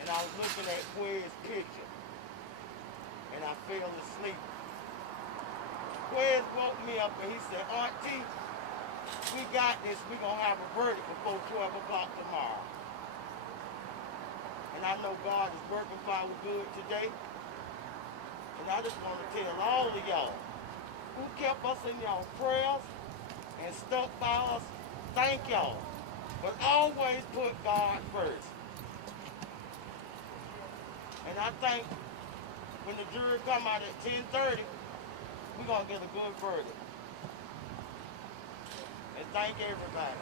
and I was looking at Quay's picture, and I fell asleep. Quez woke me up and he said, Auntie, we got this. We're going to have a verdict before 12 o'clock tomorrow. And I know God is working for our good today. And I just want to tell all of y'all who kept us in y'all prayers and stuck by us, thank y'all. But always put God first. And I think when the jury come out at 10:30, we're going to get a good verdict. And thank everybody.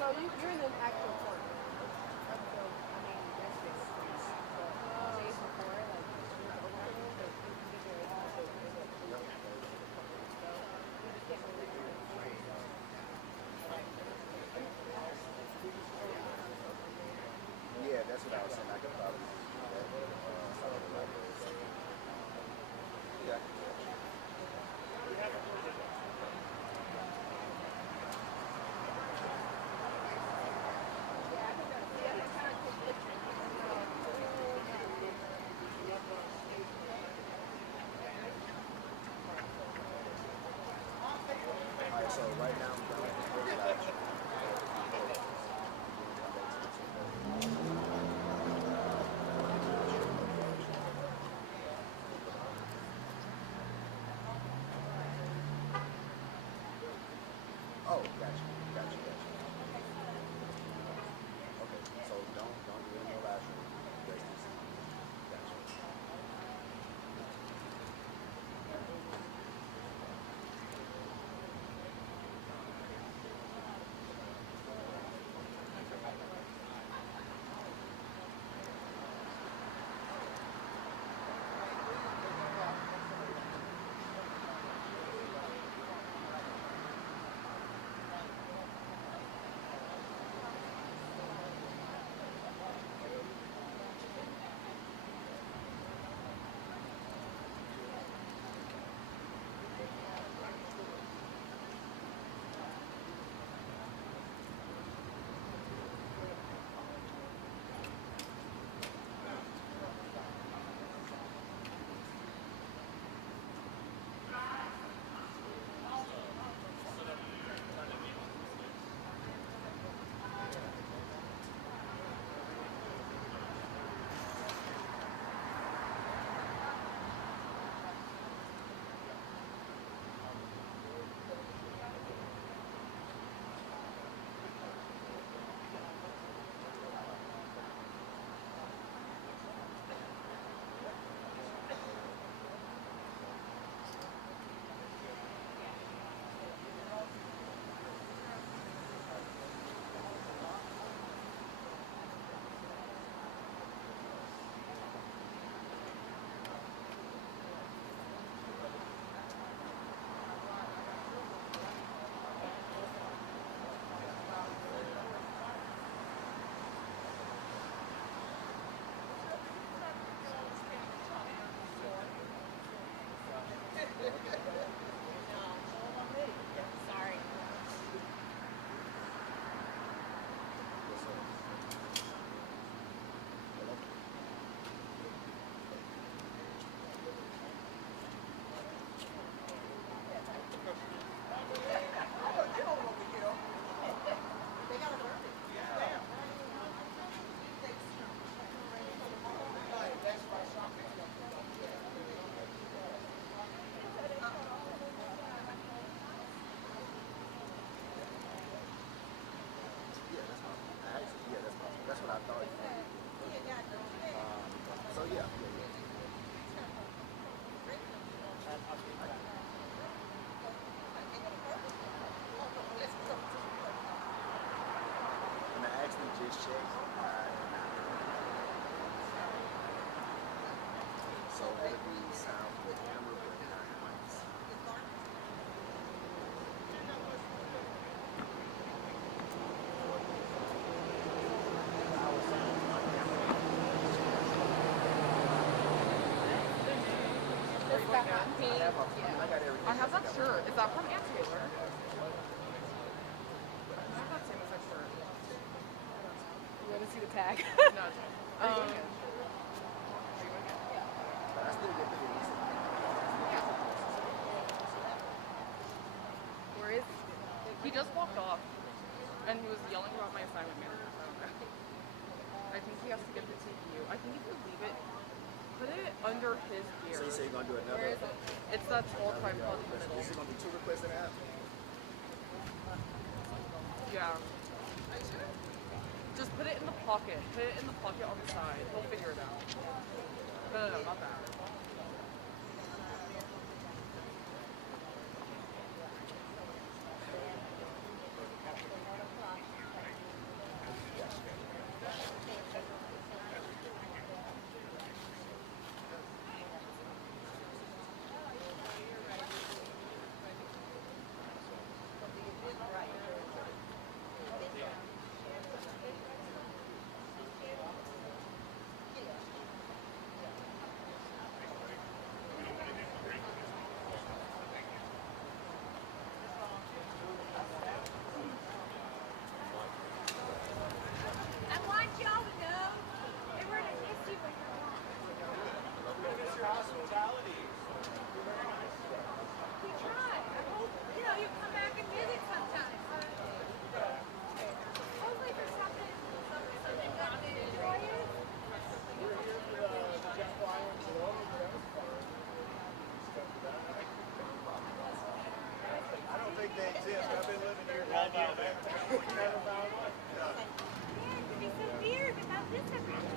So you're in an actual court. So, I mean, that's basically the days before, like, you're overruled, but you can get your so you just can't believe it. Yeah, that's what I was saying. I could probably yeah. Alright, so right now I'm done with the first action. Oh, gotcha. Okay, so don't do any more last room. Just this. Gotcha. Sorry. What's up? Hello? Yeah, that's possible. Actually, yeah, that's possible. That's what I thought. So yeah, and I actually just checked. So it'll be sound for the camera, but not the mics. Is that not pink? I got everything. I have that shirt. Is that from Aunt Taylor? I have that same exact shirt. You want to see the tag? No, it's not. Are you doing it? But I still get the things. Where is He just walked off, and he was yelling about my assignment manager. So I think he has to give it to you. I think if you leave it, put it under his ear. So you say you're gonna do another? Where is it? It's that tall tripod in the middle. This is gonna be 2 requests and a half. Yeah. Just put it in the pocket. Put it in the pocket on the side. He'll figure it out. No, not that. I want y'all to know that we're gonna miss you when you're gone. Miss your hospitality. We try. I hope you come back and visit sometime. Hopefully for something good to enjoy it. I don't think they exist. I've been living here 9 years. Never found one. Yeah, it could be so weird without this happening.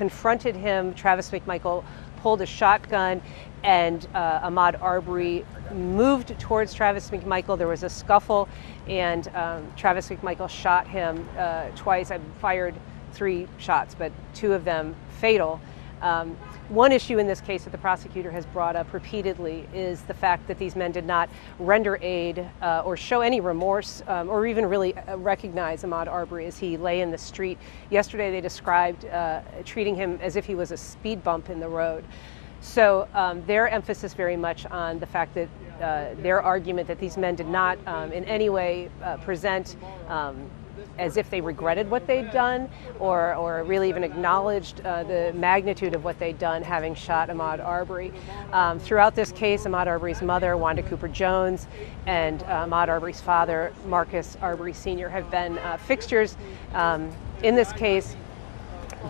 confronted him. Travis McMichael pulled a shotgun, and Ahmaud Arbery moved towards Travis McMichael. There was a scuffle, and Travis McMichael shot him twice. I fired 3 shots, but 2 of them fatal. One issue in this case that the prosecutor has brought up repeatedly is the fact that these men did not render aid or show any remorse or even really recognize Ahmaud Arbery as he lay in the street. Yesterday they described treating him as if he was a speed bump in the road. So their emphasis very much on the fact that their argument that these men did not in any way present as if they regretted what they'd done or really even acknowledged the magnitude of what they'd done having shot Ahmaud Arbery. Throughout this case, Ahmaud Arbery's mother, Wanda Cooper Jones, and Ahmaud Arbery's father, Marcus Arbery Sr., have been fixtures in this case,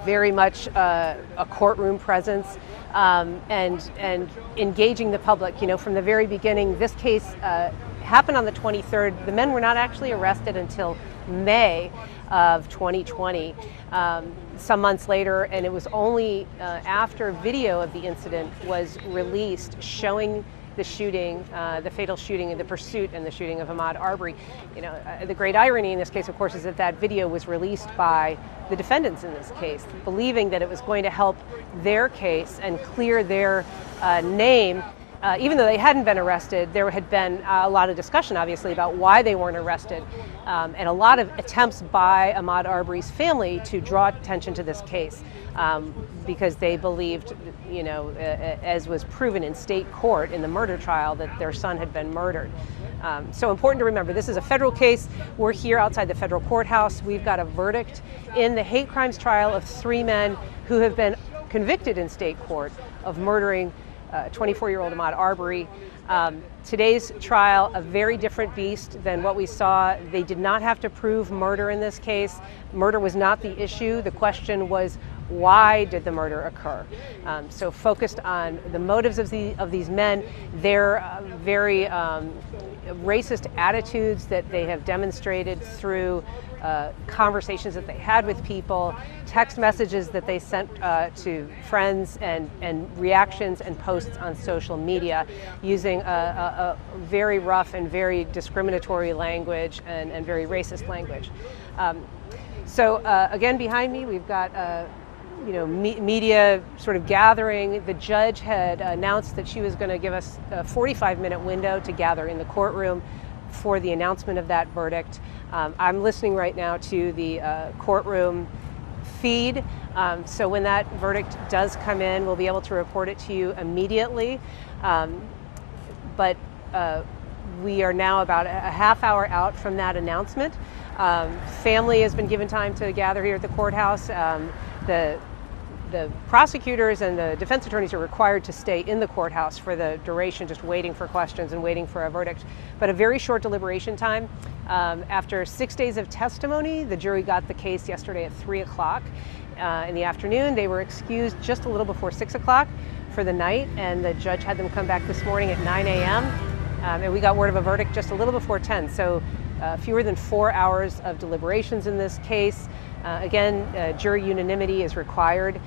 very much a courtroom presence and engaging the public. You know, from the very beginning, this case happened on the 23rd. The men were not actually arrested until May of 2020, some months later, and it was only after video of the incident was released showing the shooting, the fatal shooting, and the pursuit and the shooting of Ahmaud Arbery. You know, the great irony in this case, of course, is that that video was released by the defendants in this case, believing that it was going to help their case and clear their name. Even though they hadn't been arrested, there had been a lot of discussion, obviously, about why they weren't arrested, and a lot of attempts by Ahmaud Arbery's family to draw attention to this case because they believed, you know, as was proven in state court in the murder trial, that their son had been murdered. So important to remember, this is a federal case. We're here outside the federal courthouse. We've got a verdict in the hate crimes trial of 3 men who have been convicted in state court of murdering 24-year-old Ahmaud Arbery. Today's trial, a very different beast than what we saw. They did not have to prove murder in this case. Murder was not the issue. The question was, why did the murder occur? So focused on the motives of these men, their very racist attitudes that they have demonstrated through conversations that they had with people, text messages that they sent to friends, and reactions and posts on social media using a very rough and very discriminatory language and very racist language. So again, behind me, we've got you know, media sort of gathering. The judge had announced that she was going to give us a 45-minute window to gather in the courtroom for the announcement of that verdict. I'm listening right now to the courtroom feed. So when that verdict does come in, we'll be able to report it to you immediately. But we are now about a half hour out from that announcement. Family has been given time to gather here at the courthouse. The prosecutors and the defense attorneys are required to stay in the courthouse for the duration, just waiting for questions and waiting for a verdict. But a very short deliberation time. After 6 days of testimony, the jury got the case yesterday at 3 o'clock in the afternoon. They were excused just a little before 6 o'clock for the night, and the judge had them come back this morning at 9 a.m. And we got word of a verdict just a little before 10. So fewer than 4 hours of deliberations in this case. Again, jury unanimity is required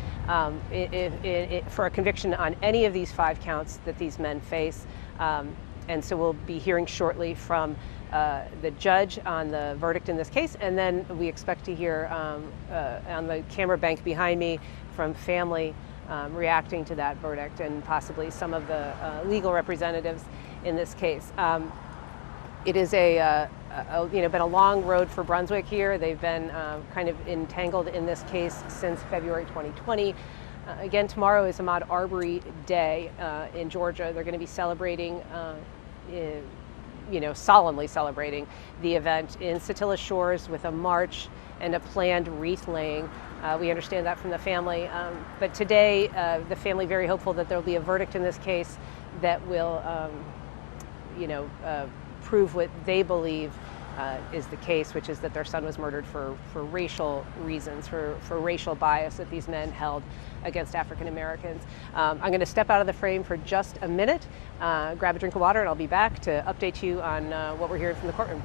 for a conviction on any of these 5 counts that these men face. And so we'll be hearing shortly from the judge on the verdict in this case, and then we expect to hear on the camera bank behind me from family reacting to that verdict, and possibly some of the legal representatives in this case. It is been a long road for Brunswick here. They've been kind of entangled in this case since February 2020. Again, tomorrow is Ahmaud Arbery Day in Georgia. They're going to be celebrating, solemnly celebrating the event in Satilla Shores with a march and a planned wreath laying. We understand that from the family. But today, the family very hopeful that there will be a verdict in this case that will, prove what they believe is the case, which is that their son was murdered for racial reasons, for racial bias that these men held against African Americans. I'm going to step out of the frame for just a minute, grab a drink of water, and I'll be back to update you on what we're hearing from the courtroom.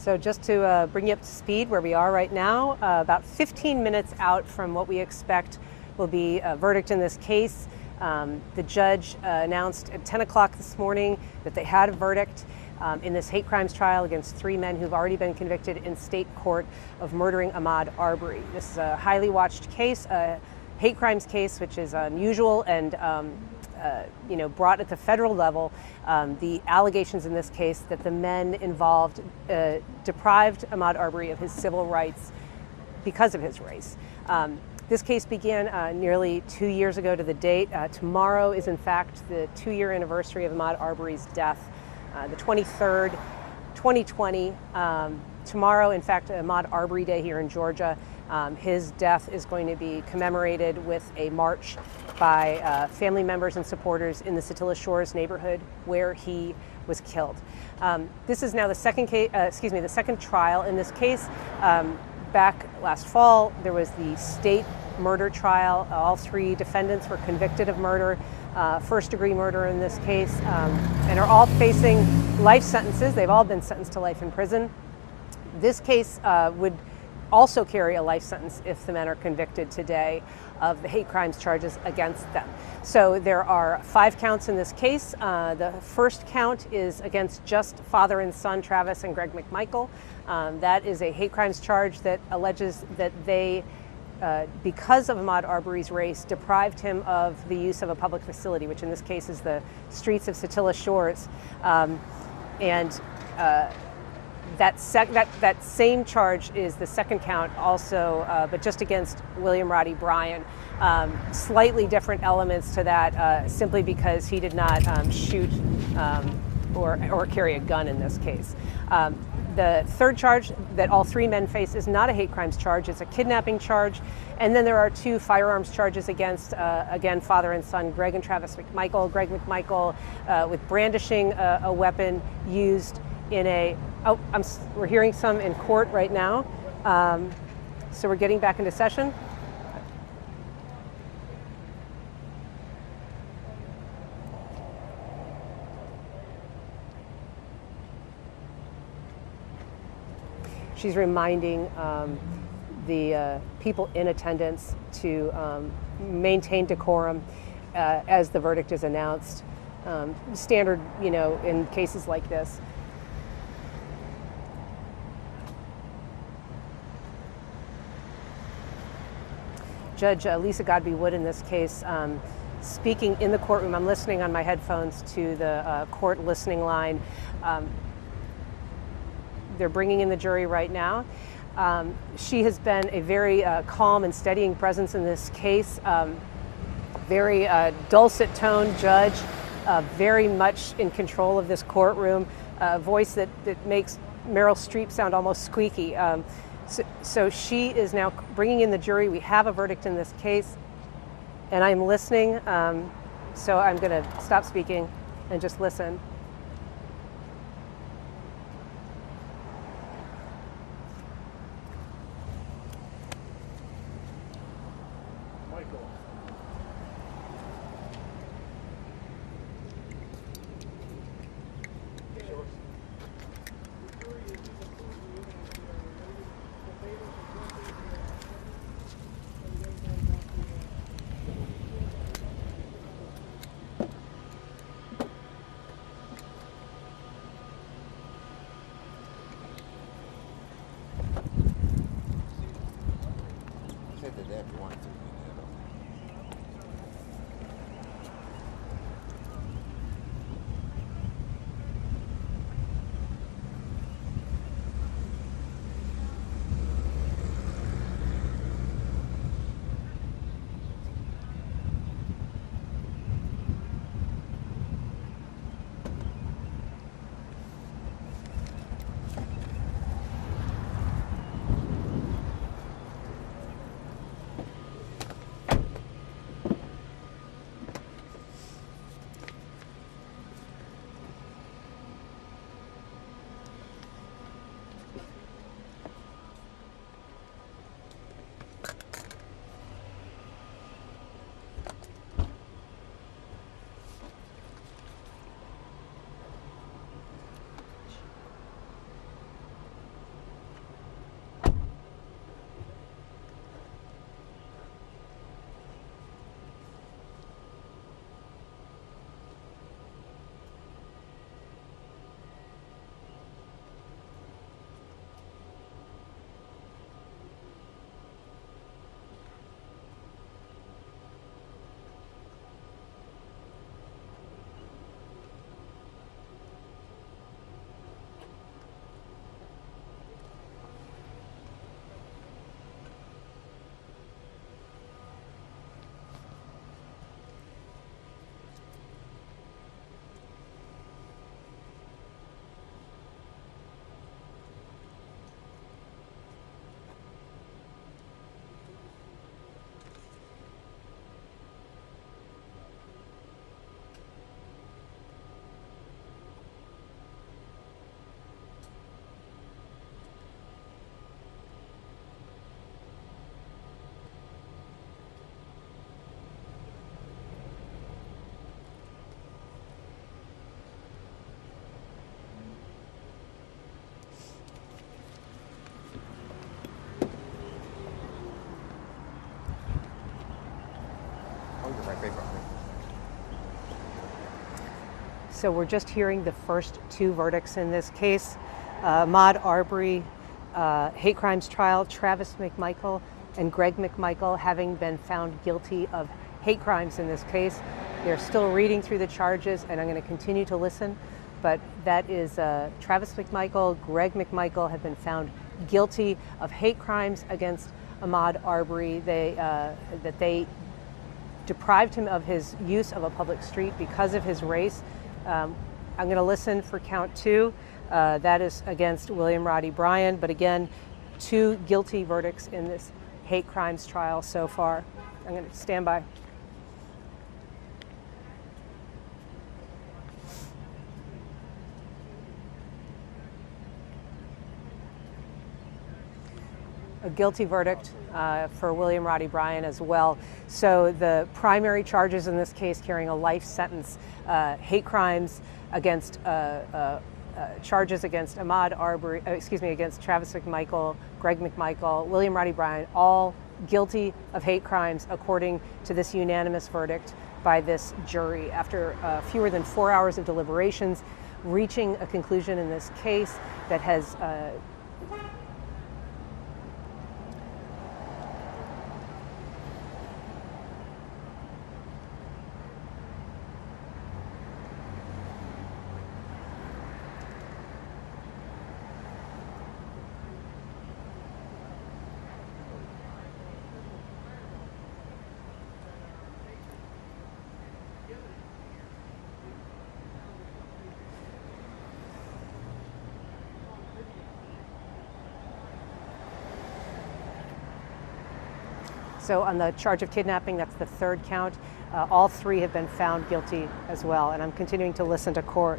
So just to bring you up to speed where we are right now, about 15 minutes out from what we expect will be a verdict in this case. The judge announced at 10 o'clock this morning that they had a verdict in this hate crimes trial against 3 men who've already been convicted in state court of murdering Ahmaud Arbery. This is a highly watched case, a hate crimes case, which is unusual and brought at the federal level. The allegations in this case that the men involved deprived Ahmaud Arbery of his civil rights because of his race. This case began nearly 2 years ago to the date. Tomorrow is in fact the 2-year anniversary of Ahmaud Arbery's death, the 23rd, 2020. Tomorrow, in fact, Ahmaud Arbery Day here in Georgia. His death is going to be commemorated with a march by family members and supporters in the Satilla Shores neighborhood where he was killed. This is now the second the second trial in this case. Back last fall, there was the state murder trial. All 3 defendants were convicted of murder, first-degree murder in this case, and are all facing life sentences. They've all been sentenced to life in prison. This case would also carry a life sentence if the men are convicted today of the hate crimes charges against them. So there are 5 counts in this case. The first count is against just father and son Travis and Greg McMichael. That is a hate crimes charge that alleges that they, because of Ahmaud Arbery's race, deprived him of the use of a public facility, which in this case is the streets of Satilla Shores. That same charge is the second count also, but just against William Roddie Bryan. Slightly different elements to that, simply because he did not shoot or carry a gun in this case. The third charge that all 3 men face is not a hate crimes charge, it's a kidnapping charge. And then there are 2 firearms charges against, again, father and son, Greg and Travis McMichael. Greg McMichael with brandishing a weapon used in a, we're hearing some in court right now. So we're getting back into session. She's reminding the people in attendance to maintain decorum as the verdict is announced. Standard, in cases like this. Judge Lisa Godby Wood in this case, speaking in the courtroom. I'm listening on my headphones to the court listening line. They're bringing in the jury right now. She has been a very calm and steadying presence in this case. Very dulcet tone judge, very much in control of this courtroom. A voice that makes Meryl Streep sound almost squeaky. So she is now bringing in the jury. We have a verdict in this case, and I'm listening. So I'm going to stop speaking and just listen. Great property. So we're just hearing the first two verdicts in this case. Ahmaud Arbery hate crimes trial, Travis McMichael and Greg McMichael having been found guilty of hate crimes in this case. They're still reading through the charges, and I'm going to continue to listen, but that is Travis McMichael, Greg McMichael have been found guilty of hate crimes against Ahmaud Arbery. That they deprived him of his use of a public street because of his race. I'm going to listen for count two. That is against William Roddie Bryan, but again, two guilty verdicts in this hate crimes trial so far. I'm going to stand by. A guilty verdict for William Roddie Bryan as well. So the primary charges in this case carrying a life sentence, hate crimes against charges against Ahmaud Arbery, against Travis McMichael, Greg McMichael, William Roddie Bryan, all guilty of hate crimes according to this unanimous verdict by this jury after fewer than 4 hours of deliberations, reaching a conclusion in this case that has So on the charge of kidnapping, that's the third count. All three have been found guilty as well, and I'm continuing to listen to court.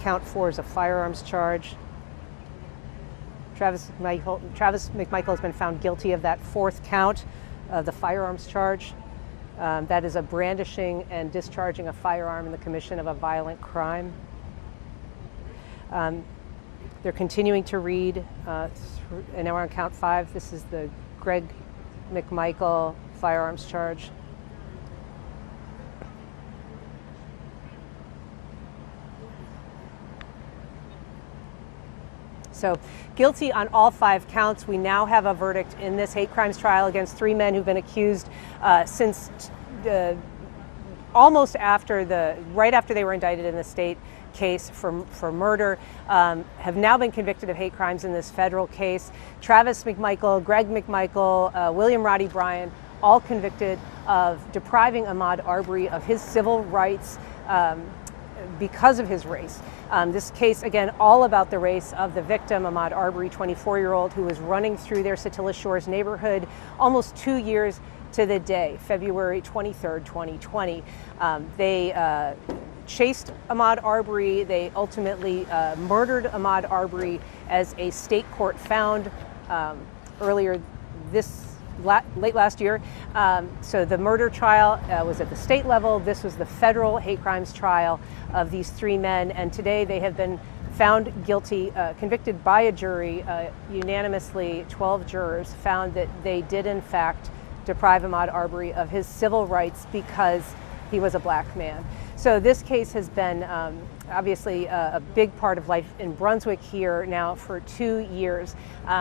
Count 4 is a firearms charge. Travis McMichael has been found guilty of that fourth count of the firearms charge. That is a brandishing and discharging a firearm in the commission of a violent crime. They're continuing to read, and now we're on count 5. This is the Greg McMichael firearms charge. So guilty on all 5 counts. We now have a verdict in this hate crimes trial against 3 men who've been accused since almost right after they were indicted in the state case for murder, have now been convicted of hate crimes in this federal case. Travis McMichael, Greg McMichael, William Roddie Bryan, all convicted of depriving Ahmaud Arbery of his civil rights because of his race. This case, again, all about the race of the victim, Ahmaud Arbery, 24-year-old, who was running through their Satilla Shores neighborhood almost 2 years to the day, February 23rd, 2020. They chased Ahmaud Arbery. They ultimately murdered Ahmaud Arbery, as a state court found earlier late last year. So the murder trial was at the state level. This was the federal hate crimes trial of these 3 men, and today they have been found guilty, convicted by a jury, unanimously. 12 jurors found that they did in fact deprive Ahmaud Arbery of his civil rights because he was a black man. So this case has been obviously a big part of life in Brunswick here now for 2 years.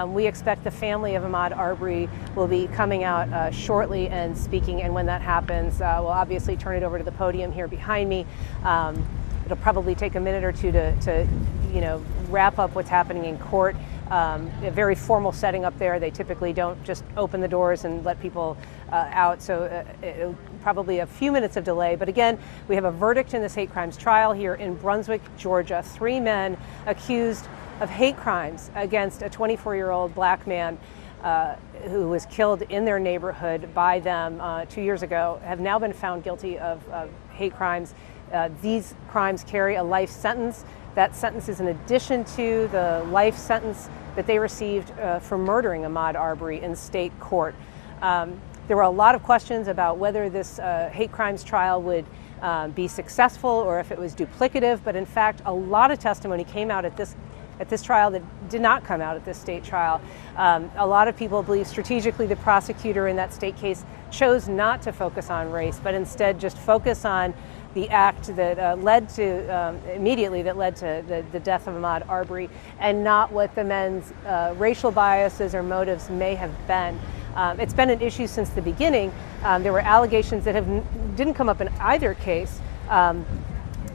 We expect the family of Ahmaud Arbery will be coming out shortly and speaking, and when that happens, we'll obviously turn it over to the podium here behind me. It'll probably take a minute or two to wrap up what's happening in court. A very formal setting up there. They typically don't just open the doors and let people out, so it'll probably a few minutes of delay. But again, we have a verdict in this hate crimes trial here in Brunswick, Georgia. 3 men accused of hate crimes against a 24-year-old black man who was killed in their neighborhood by them 2 years ago have now been found guilty of hate crimes. These crimes carry a life sentence. That sentence is in addition to the life sentence that they received for murdering Ahmaud Arbery in state court. There were a lot of questions about whether this hate crimes trial would be successful or if it was duplicative, but in fact a lot of testimony came out at at this trial that did not come out at this state trial. A lot of people believe strategically the prosecutor in that state case chose not to focus on race, but instead just focus on the act that led to, immediately that led to the death of Ahmaud Arbery, and not what the men's racial biases or motives may have been. It's been an issue since the beginning. There were allegations that didn't come up in either case,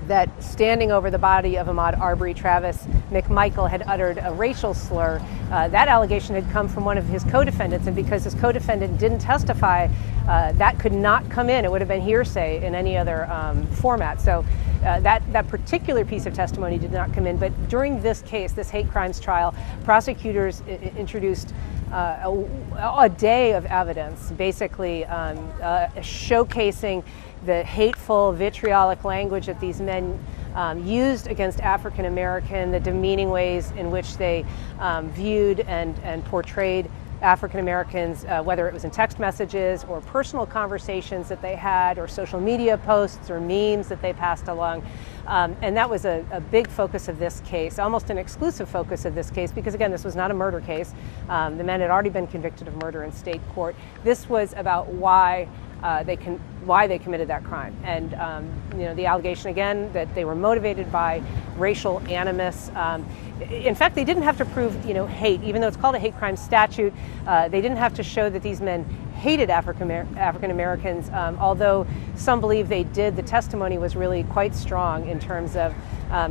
that standing over the body of Ahmaud Arbery, Travis McMichael had uttered a racial slur. That allegation had come from one of his co-defendants, and because his co-defendant didn't testify, that could not come in. It would have been hearsay in any other format. So that particular piece of testimony did not come in. But during this case, this hate crimes trial, prosecutors introduced a day of evidence, basically showcasing the hateful, vitriolic language that these men used against African American, the demeaning ways in which they viewed and portrayed African Americans, whether it was in text messages or personal conversations that they had, or social media posts or memes that they passed along. And that was a big focus of this case, almost an exclusive focus of this case, because again, this was not a murder case. The men had already been convicted of murder in state court. This was about why they committed that crime. And the allegation again that they were motivated by racial animus. In fact, they didn't have to prove hate, even though it's called a hate crime statute. They didn't have to show that these men hated African Americans, although some believe they did. The testimony was really quite strong in terms of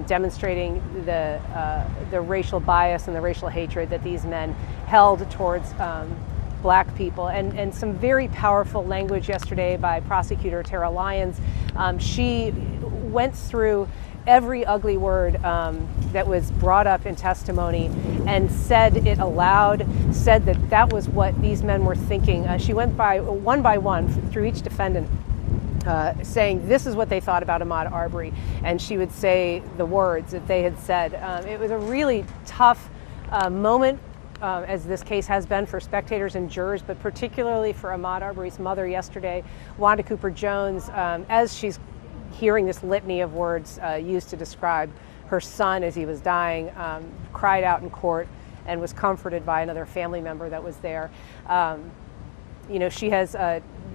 demonstrating the racial bias and the racial hatred that these men held towards Black people, and some very powerful language yesterday by prosecutor Lyons. She went through every ugly word that was brought up in testimony and said it aloud, said that was what these men were thinking. She went by one through each defendant, saying this is what they thought about Ahmaud Arbery, and she would say the words that they had said. It was a really tough moment, as this case has been for spectators and jurors, but particularly for Ahmaud Arbery's mother yesterday, Wanda Cooper-Jones, as she's hearing this litany of words used to describe her son as he was dying, cried out in court and was comforted by another family member that was there. She has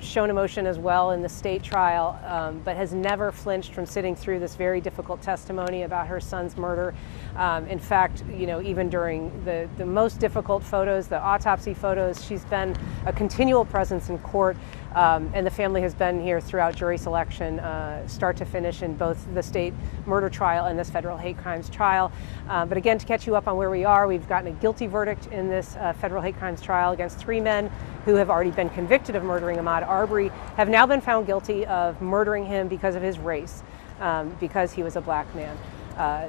shown emotion as well in the state trial, but has never flinched from sitting through this very difficult testimony about her son's murder. In fact, even during the most difficult photos, the autopsy photos, she's been a continual presence in court, and the family has been here throughout jury selection, start to finish, in both the state murder trial and this federal hate crimes trial. But again, to catch you up on where we are, we've gotten a guilty verdict in this federal hate crimes trial against 3 men who have already been convicted of murdering Ahmaud Arbery, have now been found guilty of murdering him because of his race, because he was a Black man.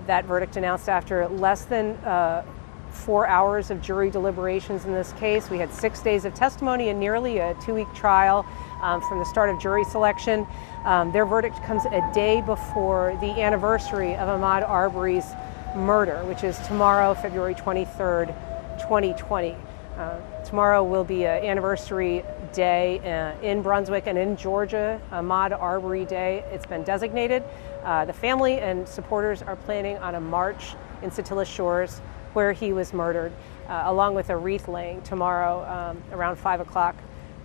That verdict announced after less than 4 hours of jury deliberations in this case. We had 6 days of testimony and nearly a 2-week trial from the start of jury selection. Their verdict comes a day before the anniversary of Ahmaud Arbery's murder, which is tomorrow, February 23rd, 2020. Tomorrow will be an anniversary day in Brunswick and in Georgia, Ahmaud Arbery Day. It's been designated. The family and supporters are planning on a march in Satilla Shores where he was murdered, along with a wreath laying tomorrow around 5 o'clock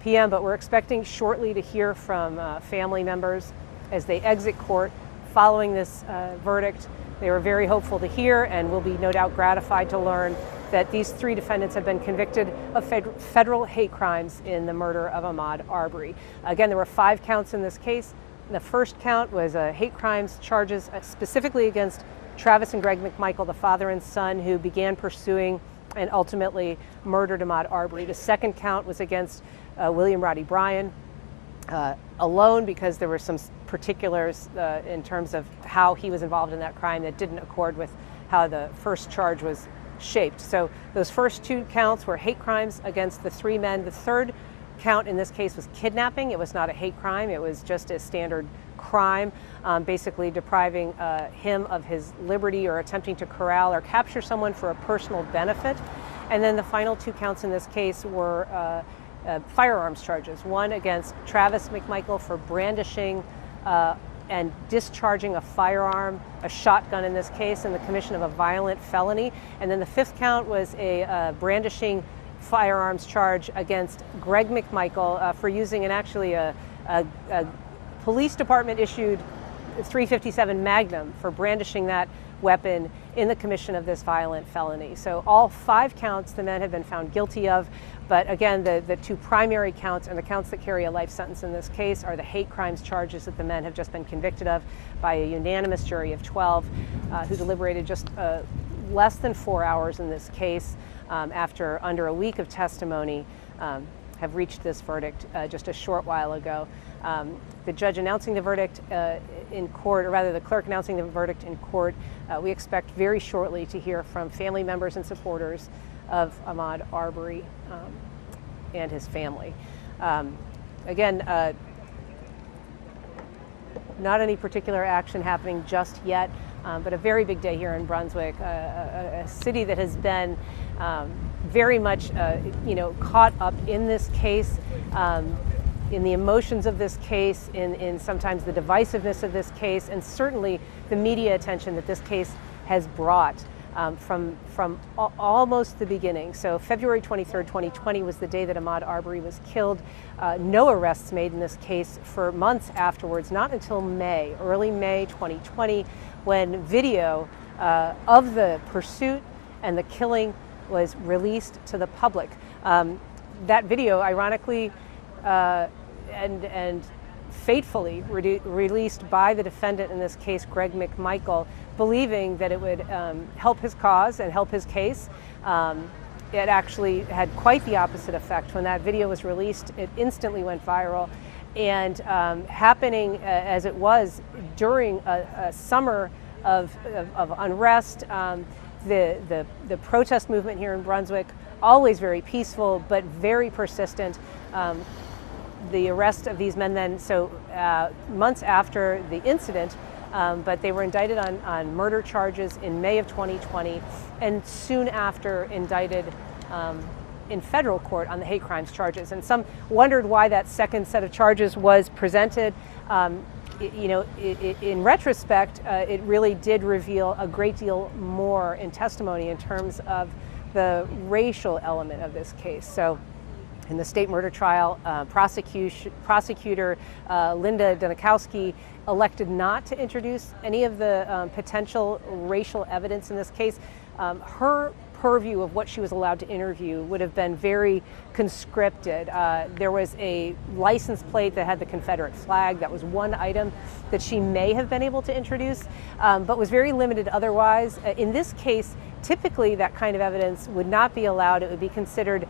p.m. But we're expecting shortly to hear from family members as they exit court following this verdict. They were very hopeful to hear, and will be no doubt gratified to learn that these 3 defendants have been convicted of federal hate crimes in the murder of Ahmaud Arbery. Again, there were 5 counts in this case. The first count was hate crimes charges specifically against Travis and Greg McMichael, the father and son who began pursuing and ultimately murdered Ahmaud Arbery. The second count was against William Roddie Bryan, alone, because there were some particulars in terms of how he was involved in that crime that didn't accord with how the first charge was shaped. So those first 2 counts were hate crimes against the 3 men. The third count in this case was kidnapping. It was not a hate crime. It was just a standard crime, basically depriving him of his liberty or attempting to corral or capture someone for a personal benefit. And then the final 2 counts in this case were firearms charges. One against Travis McMichael for brandishing and discharging a firearm, a shotgun in this case, in the commission of a violent felony. And then the fifth count was a brandishing firearms charge against Greg McMichael for using a police department issued .357 Magnum, for brandishing that weapon in the commission of this violent felony. So all 5 counts the men have been found guilty of. But again, the 2 primary counts, and the counts that carry a life sentence in this case, are the hate crimes charges that the men have just been convicted of by a unanimous jury of 12 who deliberated just less than 4 hours in this case after under a week of testimony, have reached this verdict just a short while ago. The judge announcing the verdict in court, or rather the clerk announcing the verdict in court, we expect very shortly to hear from family members and supporters of Ahmaud Arbery and his family. Again, not any particular action happening just yet, but a very big day here in Brunswick, a city that has been very much caught up in this case, in the emotions of this case, in sometimes the divisiveness of this case, and certainly the media attention that this case has brought from almost the beginning. So February 23rd, 2020 was the day that Ahmaud Arbery was killed. No arrests made in this case for months afterwards, not until May, early May 2020, when video of the pursuit and the killing was released to the public. That video, ironically and fatefully released by the defendant in this case, Greg McMichael, believing that it would help his cause and help his case. It actually had quite the opposite effect. When that video was released, it instantly went viral. And happening as it was during a summer of unrest, the protest movement here in Brunswick, always very peaceful, but very persistent. The arrest of these men then, so months after the incident, but they were indicted on murder charges in May of 2020, and soon after indicted in federal court on the hate crimes charges. And some wondered why that second set of charges was presented. In retrospect, it really did reveal a great deal more in testimony in terms of the racial element of this case. So in the state murder trial, prosecutor Linda Donikowski elected not to introduce any of the potential racial evidence in this case. Her purview of what she was allowed to interview would have been very conscripted. There was a license plate that had the Confederate flag. That was one item that she may have been able to introduce, but was very limited otherwise. In this case, typically that kind of evidence would not be allowed. It would be considered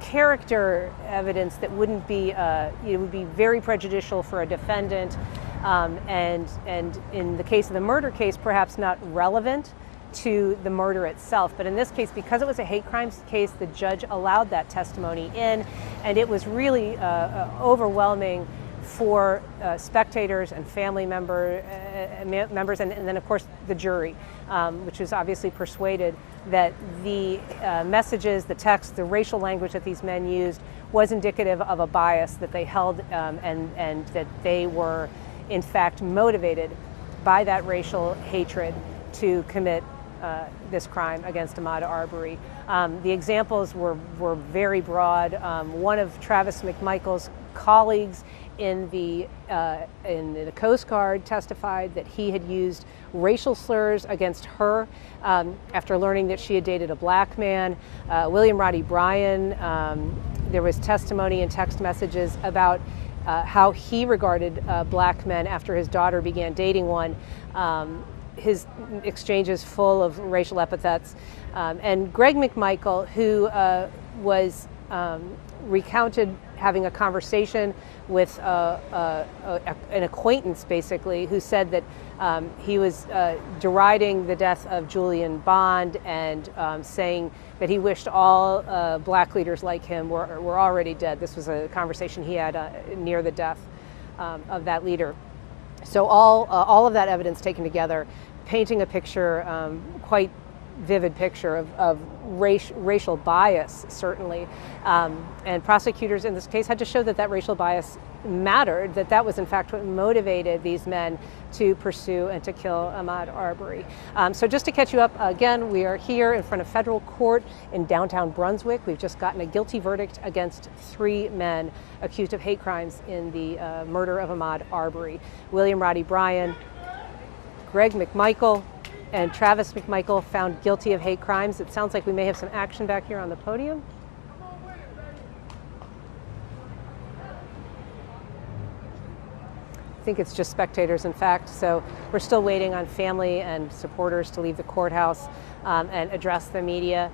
character evidence that wouldn't be, it would be very prejudicial for a defendant, and in the case of the murder case, perhaps not relevant to the murder itself. But in this case, because it was a hate crimes case, the judge allowed that testimony in, and it was really overwhelming for spectators and family members, and then of course the jury, which was obviously persuaded that the messages, the text, the racial language that these men used was indicative of a bias that they held, and that they were in fact motivated by that racial hatred to commit this crime against Ahmaud Arbery. The examples were very broad. One of Travis McMichael's colleagues in the Coast Guard testified that he had used racial slurs against her after learning that she had dated a black man. Roddie Bryan, there was testimony and text messages about how he regarded black men after his daughter began dating one. His exchanges full of racial epithets. And Greg McMichael, who was recounted having a conversation with an acquaintance, basically, who said that he was deriding the death of Julian Bond and saying that he wished all black leaders like him were already dead. This was a conversation he had near the death of that leader. So all of that evidence taken together, painting a picture, quite vivid picture of racial bias, certainly. And prosecutors in this case had to show that that racial bias mattered, that was in fact what motivated these men to pursue and to kill Ahmaud Arbery. So just to catch you up, again, we are here in front of federal court in downtown Brunswick. We've just gotten a guilty verdict against 3 men accused of hate crimes in the murder of Ahmaud Arbery. William Roddie Bryan, Greg McMichael, and Travis McMichael found guilty of hate crimes. It sounds like we may have some action back here on the podium. I think it's just spectators, in fact, so we're still waiting on family and supporters to leave the courthouse and address the media.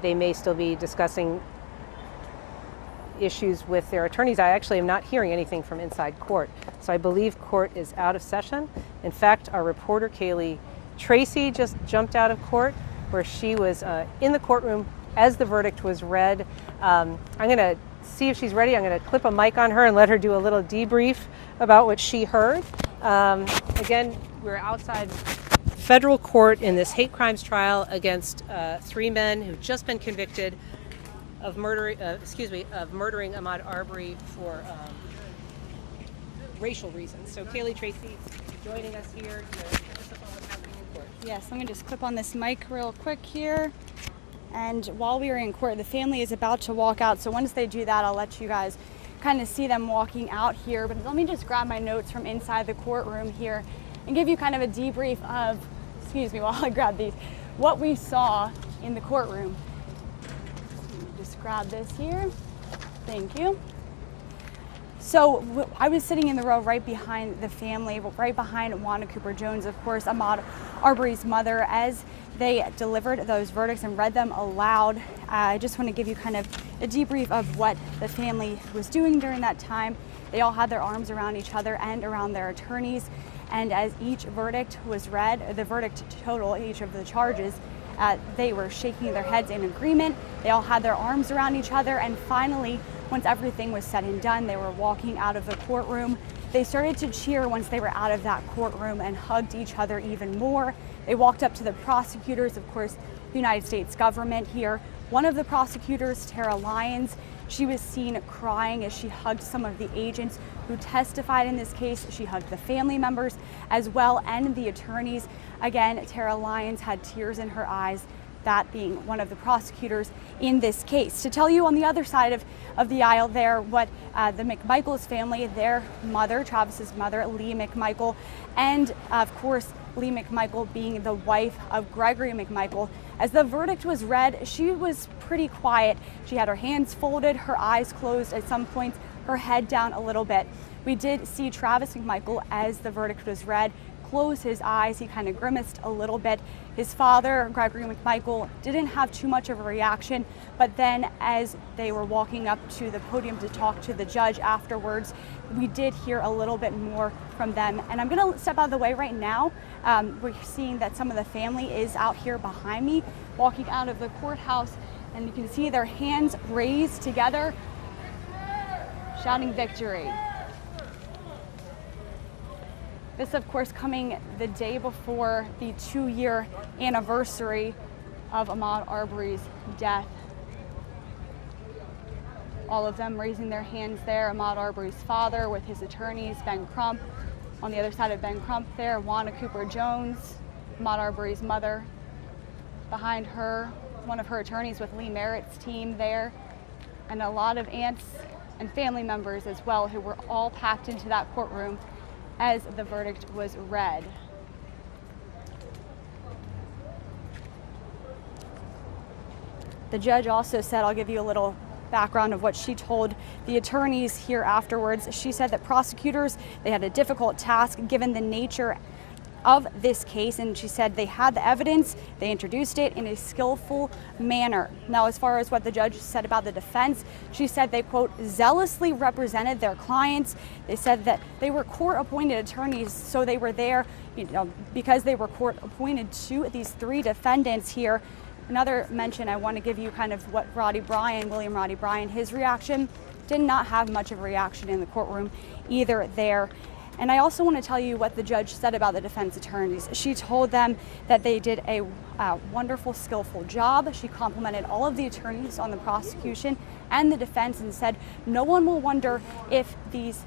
They may still be discussing issues with their attorneys. I actually am not hearing anything from inside court, so I believe court is out of session. In fact, our reporter Kaylee Tracy just jumped out of court, where she was in the courtroom as the verdict was read. I'm going to see if she's ready. I'm going to clip a mic on her and let her do a little debrief about what she heard. Again, we're outside federal court in this hate crimes trial against 3 men who've just been convicted of murdering Ahmaud Arbery for racial reasons. So Kaylee Tracy joining us here. Just on what's happening in court. Yes, I'm going to just clip on this mic real quick here. And while we are in court, the family is about to walk out. So once they do that, I'll let you guys kind of see them walking out here. But let me just grab my notes from inside the courtroom here and give you kind of a debrief of, excuse me while I grab these, what we saw in the courtroom. Let me just grab this here. Thank you. So I was sitting in the row right behind the family, right behind Wanda Cooper Jones, of course, Ahmaud Arbery's mother, as they delivered those verdicts and read them aloud. I just want to give you kind of a debrief of what the family was doing during that time. They all had their arms around each other and around their attorneys. And as each verdict was read, the verdict total, each of the charges, they were shaking their heads in agreement. They all had their arms around each other. And finally, once everything was said and done, they were walking out of the courtroom. They started to cheer once they were out of that courtroom and hugged each other even more. They walked up to the prosecutors, of course, the United States government here. One of the prosecutors, Lyons, she was seen crying as she hugged some of the agents who testified in this case. She hugged the family members as well and the attorneys. Again, Lyons had tears in her eyes, that being one of the prosecutors in this case. To tell you on the other side of the aisle there what the McMichael's family, their mother, Travis's mother, Lee McMichael, and of course Lee McMichael being the wife of Gregory McMichael. As the verdict was read, she was pretty quiet. She had her hands folded, her eyes closed at some points, her head down a little bit. We did see Travis McMichael, as the verdict was read, close his eyes. He kind of grimaced a little bit. His father, Gregory McMichael, didn't have too much of a reaction, but then as they were walking up to the podium to talk to the judge afterwards, we did hear a little bit more from them. And I'm gonna step out of the way right now. We're seeing that some of the family is out here behind me, walking out of the courthouse, and you can see their hands raised together, shouting victory. This, of course, coming the day before the 2-year anniversary of Ahmaud Arbery's death. All of them raising their hands there. Ahmaud Arbery's father with his attorneys, Ben Crump. On the other side of Ben Crump there, Wanda Cooper Jones, Ahmaud Arbery's mother. Behind her, one of her attorneys with Lee Merritt's team there. And a lot of aunts and family members as well, who were all packed into that courtroom as the verdict was read. The judge also said, I'll give you a little background of what she told the attorneys here afterwards. She said that prosecutors, they had a difficult task given the nature of this case, and she said they had the evidence, they introduced it in a skillful manner. Now, as far as what the judge said about the defense, she said they, quote, zealously represented their clients. They said that they were court-appointed attorneys, so they were there, because they were court-appointed to these 3 defendants here. Another mention I want to give you kind of what William Roddie Bryan, his reaction, did not have much of a reaction in the courtroom either there. And I also want to tell you what the judge said about the defense attorneys. She told them that they did a wonderful, skillful job. She complimented all of the attorneys on the prosecution and the defense and said, no one will wonder if these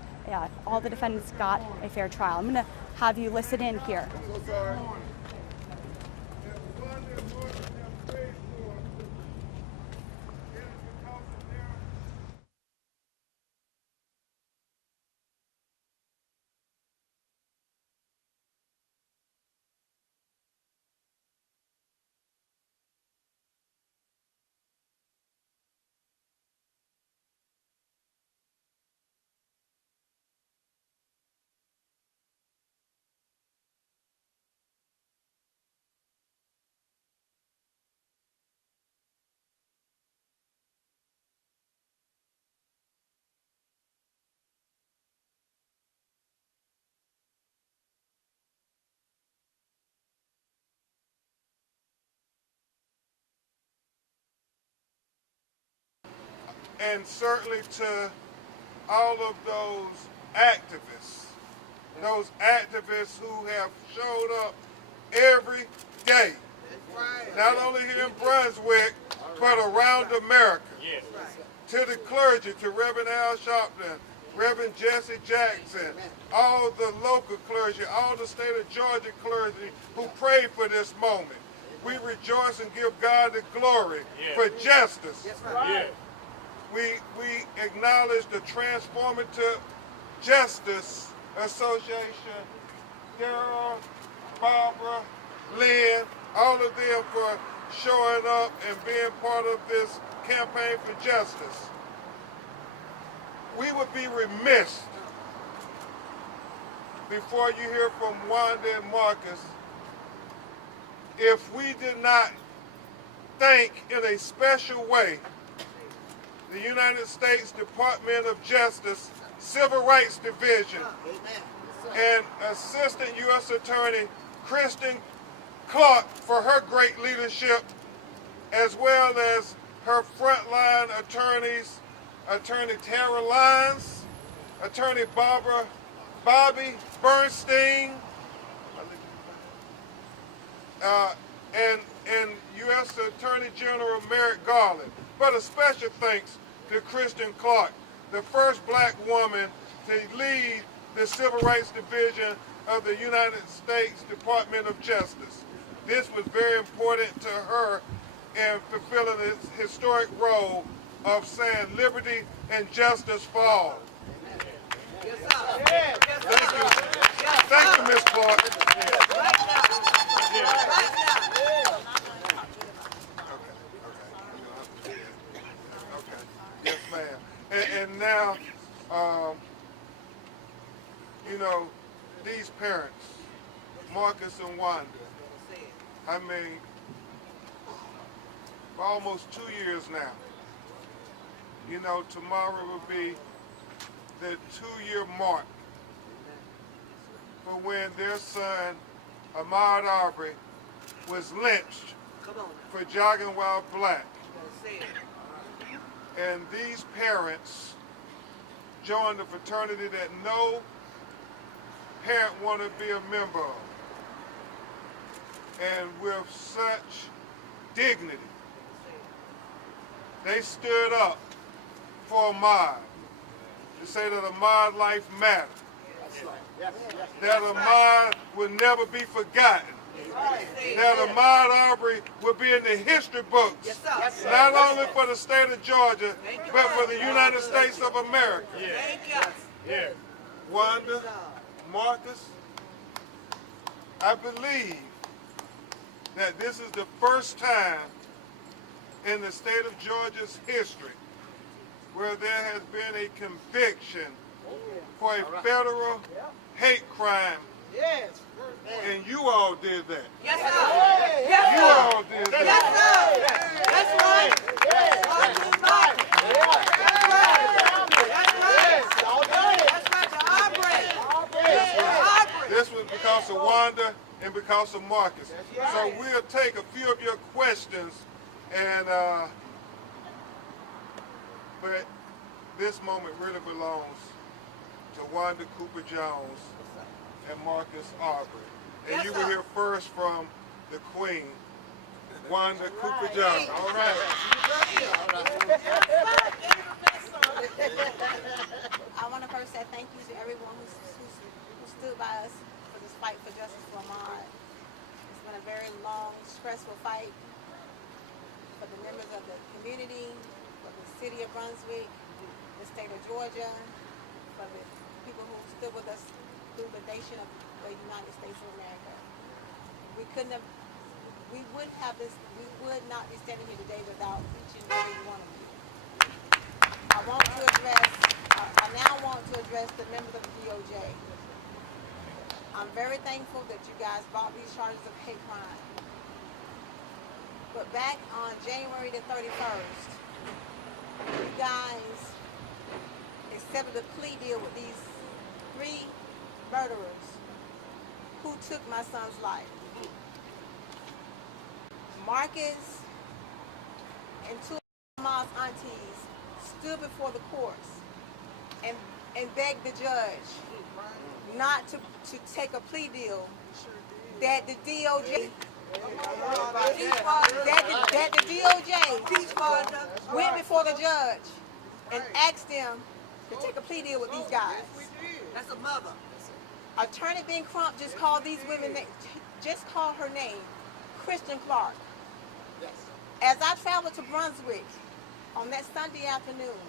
all the defendants got a fair trial. I'm going to have you listen in here. And certainly to all of those activists who have showed up every day, not only here in Brunswick, but around America. Yes. To the clergy, to Reverend Al Sharpton, Reverend Jesse Jackson, all the local clergy, all the state of Georgia clergy who prayed for this moment. We rejoice and give God the glory for justice. Yes. We acknowledge the Transformative Justice Association, Daryl, Barbara, Lynn, all of them for showing up and being part of this campaign for justice. We would be remiss before you hear from Wanda and Marcus if we did not thank in a special way the United States Department of Justice Civil Rights Division and Assistant U.S. Attorney Kristen Clark for her great leadership, as well as her frontline attorneys, Attorney Tara Lyons, Attorney Bobby Bernstein, and U.S. Attorney General Merrick Garland. But a special thanks to Kristen Clark, the first black woman to lead the Civil Rights Division of the United States Department of Justice. This was very important to her in fulfilling its historic role of saying liberty and justice for all. Thank you. Thank you, Ms. Clark. Yes, ma'am. And now, you know, these parents, Marcus and Wanda, I mean, for almost 2 years now, you know, tomorrow will be the 2-year mark for when their son, Ahmaud Arbery, was lynched for jogging while black. And these parents joined a fraternity that no parent wanted to be a member of. And with such dignity, they stood up for Ahmaud to say that Ahmaud's life mattered. That Ahmaud would never be forgotten. That Ahmaud Arbery would be in the history books, not only for the state of Georgia, but for the United States of America. Wanda, Marcus, I believe that this is the first time in the state of Georgia's history where there has been a conviction for a federal hate crime. And you all did that. Yes, sir. Yes, You sir. all did that. Yes, sir. That's right. That's right. This was because of Wanda and because of Marcus. So we'll take a few of your questions, and but this moment really belongs to Wanda Cooper Jones and Marcus Arbery. And you will hear first from the Queen, Wanda Cooper Jones. All right. I want to first say thank you to everyone who stood by us for this fight for justice for Ahmaud. It's been a very long, stressful fight for the members of the community, for the city of Brunswick, the state of Georgia, for the people who stood with us through the nation of the United States of America. We would not be standing here today without each and every one of you. I now want to address the members of the DOJ. I'm very thankful that you guys brought these charges of hate crime. But back on January the 31st, you guys accepted a plea deal with these 3 murderers who took my son's life. Marcus and 2 of Ahmaud's aunties stood before the courts and begged the judge not to take a plea deal that the DOJ went before the judge and asked them to take a plea deal with these guys. That's a mother. Attorney Ben Crump just called these women, just called her name, Kristen Clark. As I traveled to Brunswick on that Sunday afternoon,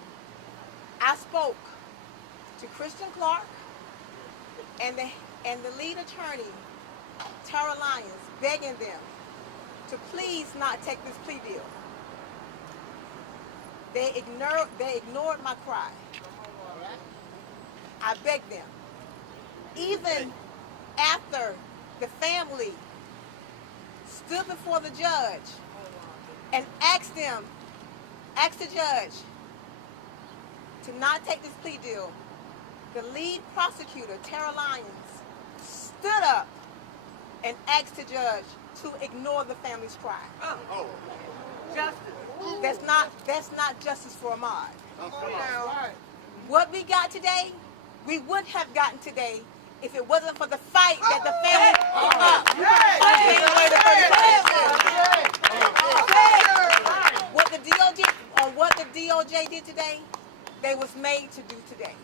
I spoke to Kristen Clark and the lead attorney, Lyons, begging them to please not take this plea deal. They ignored my cry. I begged them. Even after the family stood before the judge and asked the judge to not take this plea deal, the lead prosecutor, Lyons, stood up and asked the judge to ignore the family's cry. Justice. That's not justice for Ahmaud. What we got today, we would have gotten today if it wasn't for the fight that the family what the DOJ did today, they was made to do today.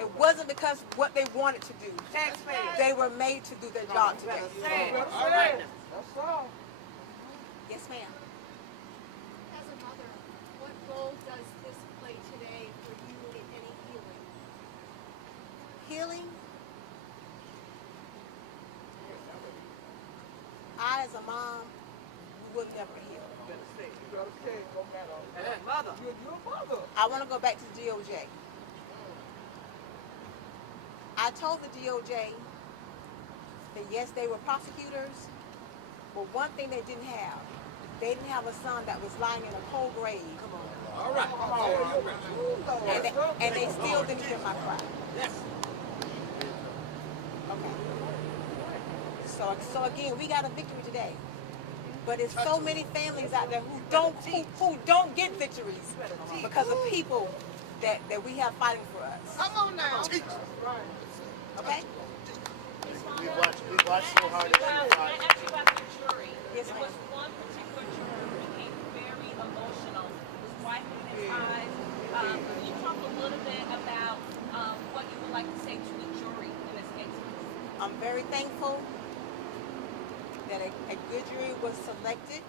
It wasn't because what they wanted to do. They were made to do their job today. Yes, ma'am. As a mother, what role does this play today for you in any healing? Healing? I, as a mom, will never heal. Mother. I want to go back to the DOJ. I told the DOJ that yes, they were prosecutors, but one thing they didn't have a son that was lying in a cold grave. All right. And they still didn't hear my cry. Yes. Okay. So again, we got a victory today. But there's so many families out there who don't get victories because of people that we have fighting for us. Come on now. Okay? We watched so hard. I asked you about the jury. Yes, there ma'am. was one particular juror who became very emotional, was wiping his eyes. Can you talk a little bit about what you would like to say to the jury in this case? I'm very thankful that a good jury was selected.